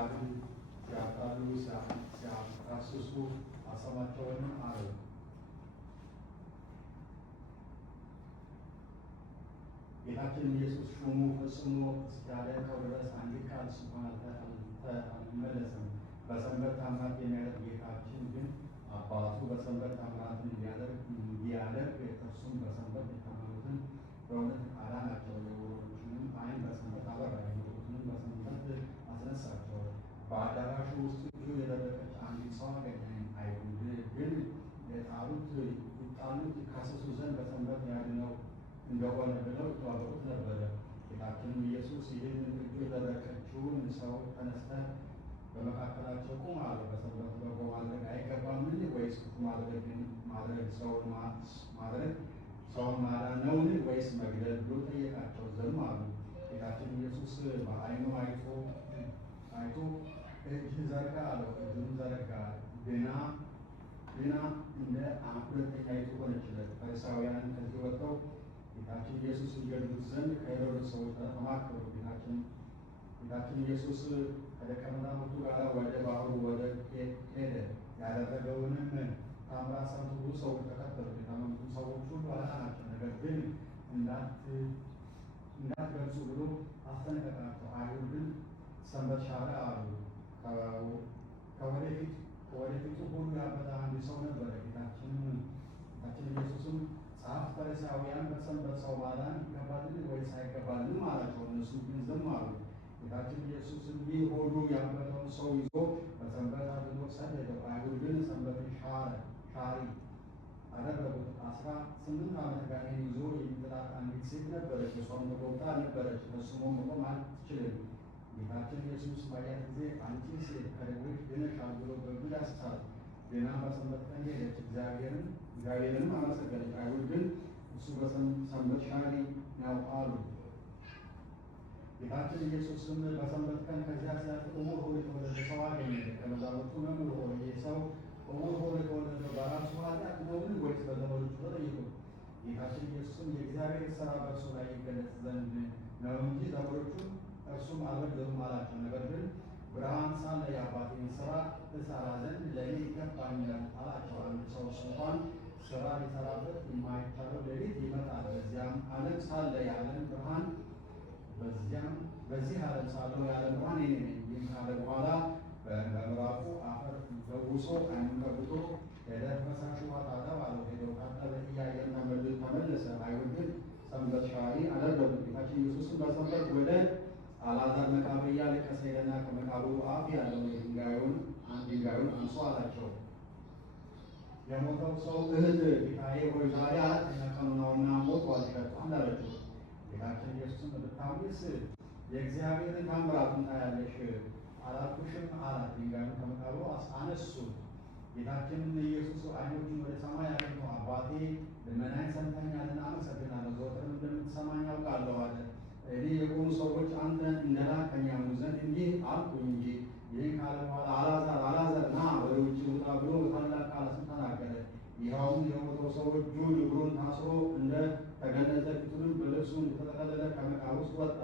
ሲያጣሉ ሲያካስሱ አሰማቸውንም አሉ። ጌታችን ኢየሱስ ሹሙ ፈጽሞ እስኪያደርገው ድረስ አንዲት ቃል እንኳን አልመለሰም። በሰንበት ታምራት የሚያደርግ ጌታችን ግን አባቱ በሰንበት ታምራትን እንዲያደርግ እርሱም በሰንበት የታመኑትን በእውነት አዳናቸው። የዕውሮችንም ዓይን በሰንበት አበራ፣ የሞቱትንም በሰንበት አስነሳቸው። በአዳራሹ ውስጥ ብዙ የደረቀች አንዲት ሰው አገኘ። አይሁድ ግን ይጣሉት ይካሰሱ ዘንድ በሰንበት ያድነው እንደሆነ ብለው ይተዋወቁት ነበረ። ጌታችንም ኢየሱስ ይህን እጁ የደረቀችውን ሰው ተነስተህ በመካከላቸው ቁም አለው። በሰንበት በጎ ማድረግ አይገባምን? ወይስ ክፉ ማድረግ ሰውን ማዳን ነውን? ወይስ መግደል ብሎ ጠየቃቸው። ዝም አሉ። ጌታችን ኢየሱስ በዓይኑ አይቶ እጅ ዘርጋ አለው። እጁን ዘረጋ፣ ድና እንደ ሁለተኛይቱ ሆነችለት። ፈሪሳውያን ከዚህ ወጥተው ጌታችን ኢየሱስ ይገድሉት ዘንድ ከሄሮድስ ሰዎች ጋር ተማከሩ። ጌታችን ኢየሱስ ከደቀ መዛሙርቱ ጋር ወደ ባህሩ ሄደ። ያደረገውንም ታምራት ሰምተው ብዙ ሰዎች ተከተሉት። የታመሙትን ሰዎች ሁሉ አዳናቸው። ነገር ግን እንዳትገልጹ ብሎ አስጠነቀቃቸው። አይሁድ ግን ሰንበት ሻረ አሉ። ከወደፊቱ ሁሉ ያበጠ አንድ ሰው ነበረ። ጌታችን ኢየሱስም ጸሐፍት ፈሪሳውያን በሰንበት ሰው ማዳን ይገባልን ወይስ አይገባልን አላቸው። እነሱ ግን ዝም አሉ። ጌታችን ኢየሱስ እንዲህ ሆዱ ያበጠውን ሰው ይዞ በሰንበት አድኖ ሰደደው። አይሁድ ግን ሰንበትን ሻሪ አደረጉት። 18 ዓመት ጋኔን ይዞ የሚጥላት አንዲት ሴት ነበረች። እሷም ተወግታ ነበረች፣ ፈጽሞ መቆም አትችልም። ጌታችን ኢየሱስ ባያት ጊዜ አንቺ ሴት ከደዌሽ ድነሻል ብሎ በእጁ ዳሰሳት። ገና በሰንበት ቀን ሄደች፣ እግዚአብሔርንም አመሰገነች። አይሁድ ግን እሱ በሰንበት ሻሪ ነው አሉ። ጌታችን ኢየሱስም በሰንበት ቀን ከዚያ ሲያልፍ ዕውር ሆኖ የተወለደ ሰው አገኘ። ደቀ መዛሙርቱ መምህር ሆይ ይህ ሰው ዕውር ሆኖ የተወለደው በራሱ ኃጢአት ነውን ወይስ በዘመዶቹ ተጠይቁት? ጌታችን ኢየሱስም የእግዚአብሔር ሥራ በእርሱ ላይ ይገለጽ ዘንድ ነው እንጂ ዘመዶቹን እርሱም አልበደሉም አላቸው። ነገር ግን ብርሃን ሳለ የአባቴን ሥራ እሠራ ዘንድ ለእኔ ይገባኛል አላቸው። አንድ ሰው እንኳን ሥራ ሊሠራበት የማይቻለው ሌሊት ይመጣል። በዚያም ዓለም ሳለ የዓለም ብርሃን በዚህ ዓለም ሳለው የዓለም ብርሃን እኔ ነኝ። ይህም ካለ በኋላ በምራቁ አፈር በውሶ ዓይኑን ቀብቶ ሄደ፣ ፈሳሽ ውኃ ታጠብ አለው። ሄደው ታጠበ፣ እያየና ተመለሰ። አይሁድ ግን ሰንበት ሻሪ አደረጉት። ጌታችን ኢየሱስም በሰንበት ወደ አልዓዛር መቃብር እያለቀሰ ሄደና ከመቃብሩ አፍ ያለውን ድንጋዩን አንሱ አላቸው። የሞተው ሰው እህት ጌታዬ ሆይ ዛሬ አራተኛ ቀኑ ነውና ሞቷል፣ ይሸጣል አለችው። ጌታችን ኢየሱስም ብታምኚስ የእግዚአብሔርን ታምራቱን ታያለሽ አላልኩሽም አላት። ድንጋዩን ከመቃብሩ አነሱት። ጌታችን ኢየሱስ ዓይኖቹን ወደ ሰማይ አቅንቶ አባቴ ልመናዬን ሰምተኸኛልና አመሰግናለሁ፣ ዘወትርም እንደምትሰማኝ አውቃለሁ አለ። እኔ የቆሙ ሰዎች አንተ እንደላከኝ ያምኑ ዘንድ እንዲህ አልኩኝ እንጂ። ይህን ካለ በኋላ አልዓዛር ና ወደ ውጭ ውጣ ብሎ በታላቅ ቃል ተናገረ። ይኸውም የሞተው ሰው እጁን እግሩን ታስሮ እንደ ተገነዘ ፊቱንም በልብሱ እንደተጠቀለለ ከመቃብር ውስጥ ወጣ።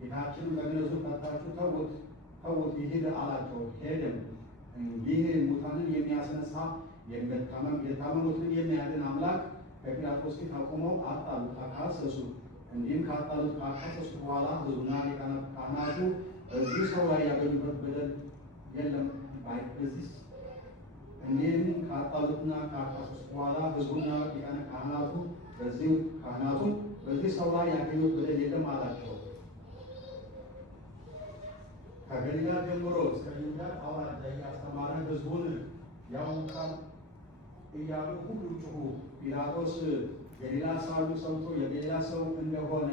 ጌታችንም ለግነዙ ፈታችሁ ተዉት ይሂድ አላቸው። ሄድም። እንዲህ ሙታንን የሚያስነሳ የታመሙትን የሚያድን አምላክ ከጲላጦስ ፊት አቁመው አጣሉት፣ አካሰሱት። እንዲህም ካካሰሱት በኋላ ሕዝቡና ሊቃነ ካህናቱ በዚህ ሰው ላይ ያገኙበት በደል የለም። እንዲህም ካጣሉትና ካካሰሱት በኋላ ሕዝቡና ሊቃነ ካህናቱ በዚህ ሰው ላይ ያገኙት በደል የለም አላቸው። ከገሊላ ጀምሮ እስከ ይሁዳ አውራጃ እያስተማረ ሕዝቡን ያውቃል እያሉ ሁሉ ጮኹ። ጲላጦስ ገሊላ ሳሉ ሰምቶ የገሊላ ሰው እንደሆነ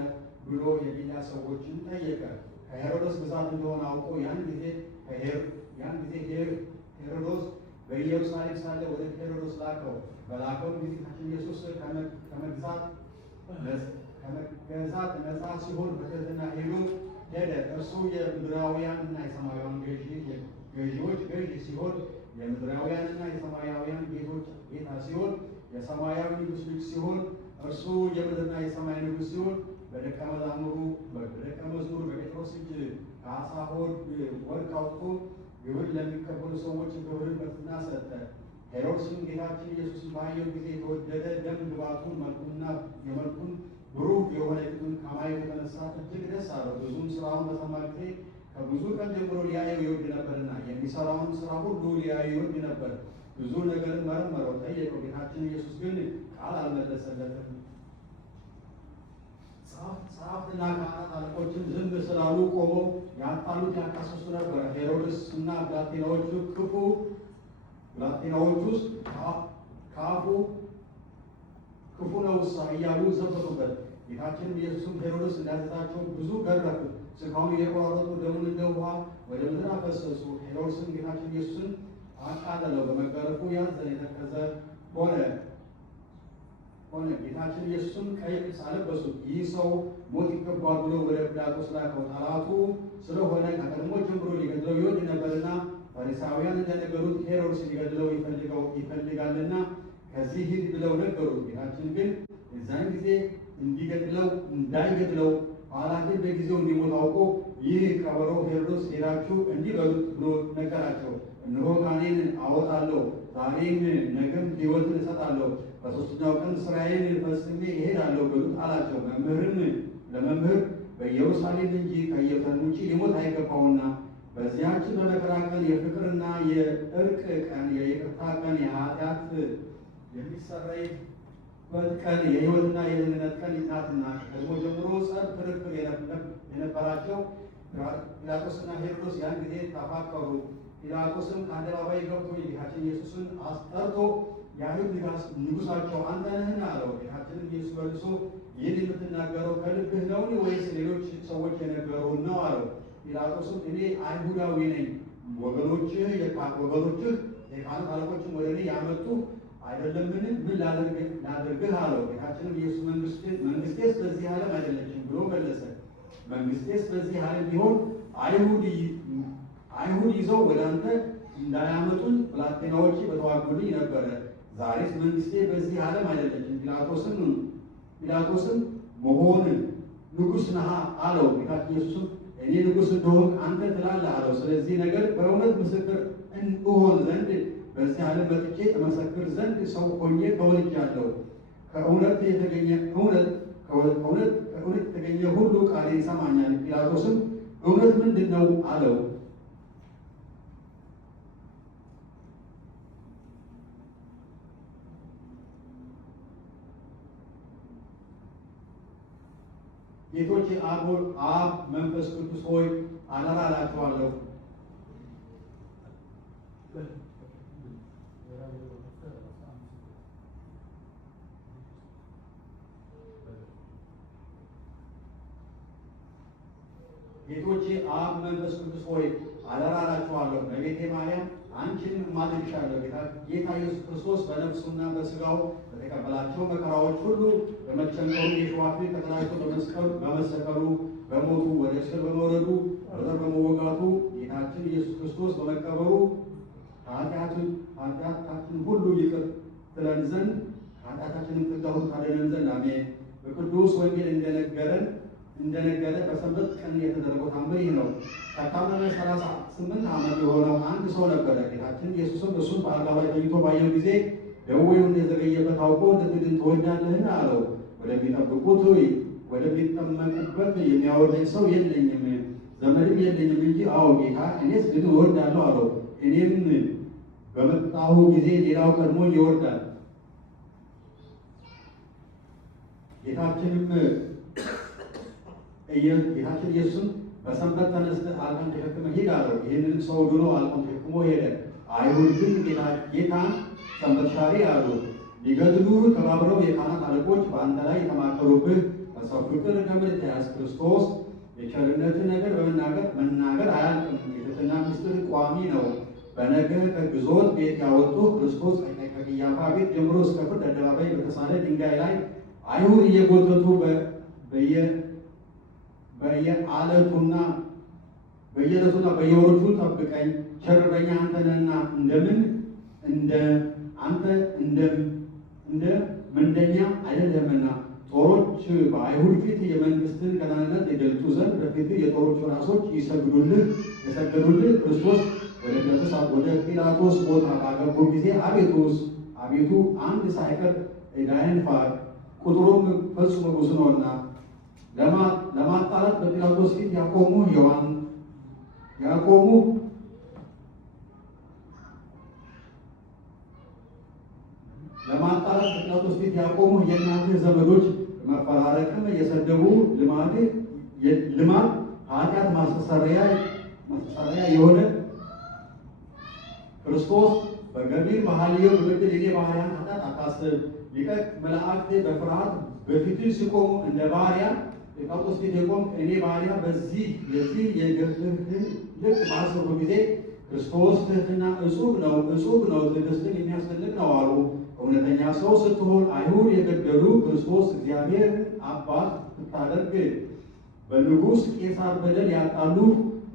ብሎ የገሊላ ሰዎችን ጠየቀ። ከሄሮድስ ብዛት እንደሆነ አውቆ ያን ጊዜ ሄሮዶስ በኢየሩሳሌም ሳለ ወደ ሄሮዶስ ላከው። በላከው ጊዜ ጌታችን ኢየሱስ ከመገዛት ነፃ ሲሆን በትሕትና ሄደ። እርሱ የምድራውያንና የሰማያውያን ገዢዎች ገዢ ሲሆን የምድራውያንና የሰማያውያን ጌታ ሲሆን የሰማያዊ ንጉሥ ልጅ ሲሆን እርሱ የምድርና የሰማይ ንጉሥ ሲሆን በደቀ መዝሙር በጴጥሮስ እጅ ከዓሣ ሆድ ወርቅ አውጥቶ ግብር ለሚቀበሉ ሰዎች ግብርን በትህትና ሰጠ። ሄሮድስም ጌታችን ኢየሱስን ባየው ጊዜ የተወደደ ደም ግባቱን መልኩና የመልኩን ብሩህ የሆነ ፊቱን ከማየቱ የተነሳ እጅግ ደስ አለው። ብዙም ስራውን በሰማ ጊዜ ከብዙ ቀን ጀምሮ ሊያየው ይወድ ነበርና የሚሰራውን ስራ ሁሉ ሊያየው ይወድ ነበር። ብዙ ነገርን መረመረው፣ ጠየቀው። ጌታችን ኢየሱስ ግን ቃል አልመለሰለትም። ጸሐፍትና ካህናት አለቆችም ዝም ስላሉ ቆመው ያጣሉት ያካሰሱ ነበር። ሄሮድስ እና ብላቴናዎቹ ውስጥ ከአፉ ክፉ ነውሳ እያሉ ዘበቱበት። ጌታችንም ኢየሱስም ሄሮድስ እንዳዘዛቸው ብዙ ገረፉት። ሥጋውን እየቆራረጡ ደሙን እንደ ውሃ ወደ ምድር አፈሰሱ። ሄሮድስም ጌታችን ኢየሱስን አቃለለው፣ በመገረፉ ያዘነ የተከዘ ሆነ። ጌታችን ኢየሱስም ቀይ ልብስ አለበሱት። ይህ ሰው ሞት ይገባል ብሎ ወደ ጲላጦስ ላከው። ጠላቱ ስለሆነ ከቀድሞ ጀምሮ ሊገድለው ይወድ ነበርና ፈሪሳውያን እንደነገሩት ሄሮድስ ሊገድለው ይፈልጋልና ከዚህ ሂድ ብለው ነገሩት። ጌታችን ግን የዛን ጊዜ እንዳይገድለው ኋላ ግን በጊዜው እንዲሞት አውቆ ይህ ቀበሮ ሄሮድስ ሄዳችሁ እንዲህ በሉት ብሎ ነገራቸው። እነሆ ጋኔን አወጣለሁ፣ ዛሬም ነገም ሕይወትን እሰጣለሁ፣ በሦስተኛው ቀን ሥራዬን ፈጽሜ እሄዳለሁ በሉት አላቸው። ለመምህር በኢየሩሳሌም እንጂ ከኢየሩሳሌም ውጭ ሊሞት አይገባውና በዚያች በመከራ ቀን የፍቅርና የእርቅ ቀን፣ የይቅርታ ቀን፣ የኃጢአት የሚሰረይበት ቀን፣ የሕይወትና የደህንነት ቀን ናትና። ከቀድሞ ጀምሮ ጸብ፣ ክርክር የነበራቸው ጲላጦስና ሄሮድስ ያን ጊዜ ተፋቀሩ። ጲላጦስም ከአደባባይ ገብቶ የጌታችን ኢየሱስን አስጠርቶ የአይሁድ ንጉሣቸው አንተ ነህን አለው። ጌታችንም ኢየሱስ መልሶ ይህን የምትናገረው ከልብህ ነውን ወይስ ሌሎች ሰዎች የነገሩህን ነው አለው። ጲላጦስም እኔ አይሁዳዊ ነኝ፣ ወገኖችህ የካህናት አለቆችም ወደ እኔ ያመጡ አይደለምን? ምን ላድርግህ አለው። ጌታችንም ኢየሱስ መንግስቴስ በዚህ ዓለም አይደለችም ብሎ መለሰ። መንግስቴስ በዚህ ዓለም ቢሆን አይሁድ ይዘው ወደ አንተ እንዳያመጡኝ ብላቴናዎቼ በተዋጉልኝ ነበረ። ዛሬስ መንግስቴ በዚህ ዓለም አይደለችም። ጲላጦስም መሆን ንጉሥ ነሃ አለው። ጌታችን ኢየሱስም እኔ ንጉሥ እንደሆን አንተ ትላለህ አለው። ስለዚህ ነገር በእውነት ምስክር እሆን ዘንድ በዚህ ዓለም መጥቼ እመሰክር ዘንድ ሰው ሆኜ ተወልጃለሁ። ከእውነት የተገኘ ሁሉ ቃሌን ይሰማኛል። ጲላጦስም እውነት ምንድን ነው አለው። ጌቶች አብ መንፈስ ቅዱስ ሆይ አደራ እላችኋለሁ ጌቶች አብ መንፈስ ቅዱስ ሆይ አደራ እላችኋለሁ በቤቴ ማርያም አንቺን ማልልሻለሁ። ጌታ ኢየሱስ ክርስቶስ በነፍሱና በሥጋው በተቀበላቸው መከራዎች ሁሉ በመቸንከሩ የሾህ አክሊል ተቀዳጅቶ በመሰቀሉ በሞቱ ወደ ሲኦል በመውረዱ በዘር በመወጋቱ ጌታችን ኢየሱስ ክርስቶስ በመቀበሩ ኃጢአታችን ሁሉ ይቅር ትለን ዘንድ ኃጢአታችንን ፍዳ ሁሉ ታድነን ዘንድ አሜን። በቅዱስ ወንጌል እንደነገረ በሰንበት ቀን የተደረገው ታምር ይህ ነው። ከታመመ 38 ዓመት የሆነው አንድ ሰው ነበረ። ጌታችን ኢየሱስም እሱን በአልጋ ላይ ተኝቶ ባየው ጊዜ ደዌው እንደዘገየበት አውቆ ልትድን ትወዳለህን አለው። ወደሚጠመቁበት የሚያወርደኝ ሰው የለኝም፣ ዘመድም የለኝም እንጂ አዎ ጌታ እኔስ ልድን እወዳለሁ አለው። እኔም በመጣሁ ጊዜ ሌላው ቀድሞ ይወርዳል። ጌታችን ኢየሱስም በሰንበት ተነስተህ አልጋን ተሸክመህ ሂድ አለው። ይህንንም ሰው ድኖ አልጋን ተሸክሞ ሄደ። አይሁድ ግን ጌታን ሰንበት ሻሪ አሉ። ሊገድሉ ተባብረው የካህናት አለቆች በአንተ ላይ የተማከሩብህ በሰው ፍቅር ገመድ ተያዝ። ክርስቶስ የቸርነትን ነገር መናገር አያልቅም። የትሕትና ምስጢር ቋሚ ነው። በነገር ከግዞት ቤት ያወጡህ ክርስቶስ ከቂያፋ ቤት ጀምሮ እስከ ፍርድ አደባባይ በተሳለ ድንጋይ ላይ አይሁድ እየጎተቱ በየዕለቱና በየወሮቹ ጠብቀኝ፣ ቸር እረኛ አንተ ነህና እንደ ምንደኛ አይደለህምና ጦሮች በአይሁድ ፊት የመንግስትን ገናንነት የገልጡ ዘንድ በፊት የጦሮቹ ራሶች የሰገዱልህ ክርስቶስ ወደ ጲላጦስ ቦታ ባገቡ ጊዜ አቤቱ አንድ ሳይቀር ዕዳዬን ፋቅ፣ ቁጥሩም ፈጽሞ ብዙ ነውና ለማጣላት በጲላጦስ ፊት ያቆሙ የእናትህ ዘመዶች መፈራረቅም የሰደቡ ልማድ ኃጢአት ማስተሰረያ የሆነ ክርስቶስ በገቢር ባህልየው በበደል የኔ ባህሪያን ኃጢአት አታስብ። ሊቀ መላእክት በፍርሃት በፊትህ ሲቆሙ እንደ ባሪያ ጲላጦስ ፊት የቆምክ እኔ ባሪያ የዚህ የግፍህን ልክ ባሰብኩ ጊዜ ክርስቶስ ትሕትና እጹብ ነው፣ ትዕግስትን የሚያስፈልግ ነው አሉ። እውነተኛ ሰው ስትሆን አይሁድ የገደሉ ክርስቶስ እግዚአብሔር አባት ብታደርግ በንጉሥ ቄሳር በደል ያጣሉ።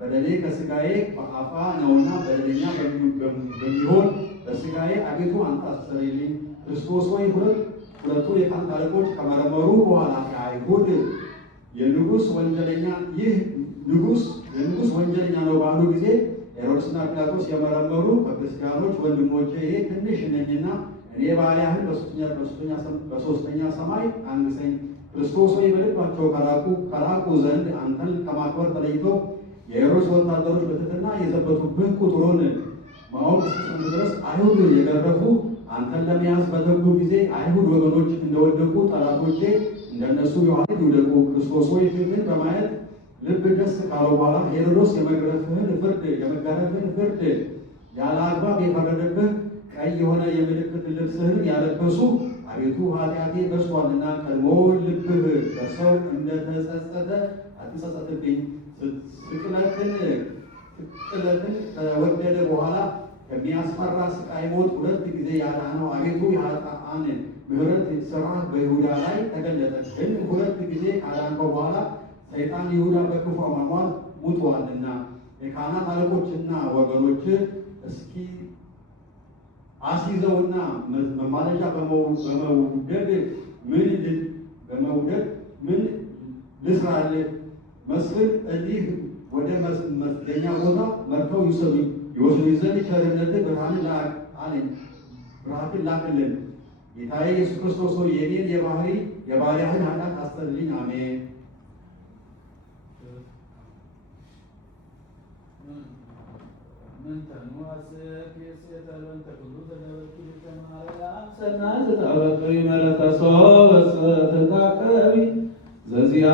በደሌ ከሥጋዬ በአፋ ነውና በደለኛ በሚሆን በሥጋዬ አቤቱ አንተ አስተሰርይልኝ። ክርስቶስ ሆይ ሁለቱ የካህናት አለቆች ከመረመሩ በኋላ የአይሁድ የንጉሥ ወንጀለኛ ነው ባሉ ጊዜ ሄሮድስና ጲላጦስ የመረመሩ ከክርስቲያኖች ወንድሞቼ ይሄ ትንሽ ነኝና እኔ ባሪያህን በሦስተኛ ሰማይ አንግሰኝ። ክርስቶስ ሆይ በልባቸው ከራቁ ዘንድ አንተን ከማክበር ተለይተው የሄሮድስ ወታደሮች በትሕትና የዘበቱብህ ቁጥሩን ማወቅ እስኪሰሙ ድረስ አይሁድ የገረፉ አንተን ለመያዝ በተጉ ጊዜ አይሁድ ወገኖች እንደወደቁ ጠላቶቼ እንደነሱ የኋሊት ይውደቁ። ክርስቶስ ሆይ ፊትህን በማየት ልብ ደስ ካለው በኋላ ሄሮድስ የመገረፍህን ፍርድ ያለ አግባብ የፈረደብህ ቀይ የሆነ የምልክት ልብስህን ያለበሱ አቤቱ ኃጢአቴ በዝቷልና ቀድሞ ልብህ በሰው እንደተጸጸተ አትጸጸትብኝ። ስቅለትን ከወደደ በኋላ ከሚያስፈራ ስቃይ ሞት 2 ጊዜ ያዳነው አቤቱ የኃጥአን ምሕረት ሥራ በይሁዳ ላይ ተገለጠ። ግን 2 ጊዜ ካዳንከው በኋላ ሰይጣን ይሁዳ በክፉ አሟሟት ሙቷልና የካህናት አለቆችና ወገኖች እስኪ አስይዘውና መማለጃ በመውደድ ምን ልስራልህ? መስፍን እዚህ ወደ መስገኛ ቦታ መርተው ይወስዱ ዘንድ ቸርነትህ ብርሃንን ላክልን። ጌታዬ ኢየሱስ ክርስቶስ ሆይ የኔን የባሪያህን ኃጢአት አስተሰርይልኝ። አሜን። ዘዚያ